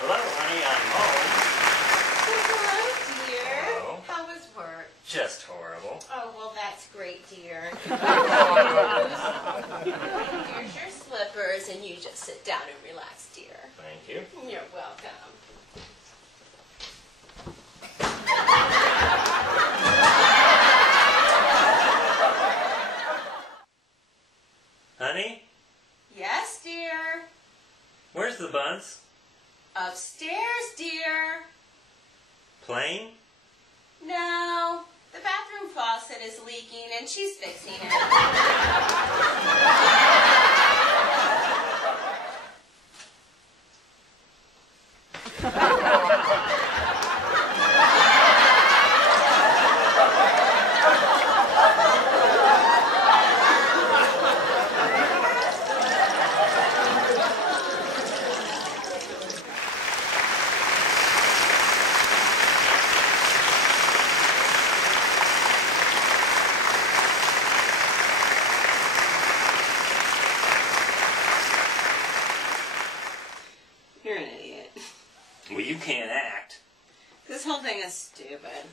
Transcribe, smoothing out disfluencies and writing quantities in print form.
Hello, honey, I'm home. Hello, dear. Hello. How was work? Just horrible. Oh, well, that's great, dear. Here's your slippers, and you just sit down and relax, dear. Thank you. You're welcome. Honey, Yes, dear. where's the buns? Upstairs, dear. Playing? No, the bathroom faucet is leaking, and she's fixing it. You're an idiot. Well, you can't act. This whole thing is stupid.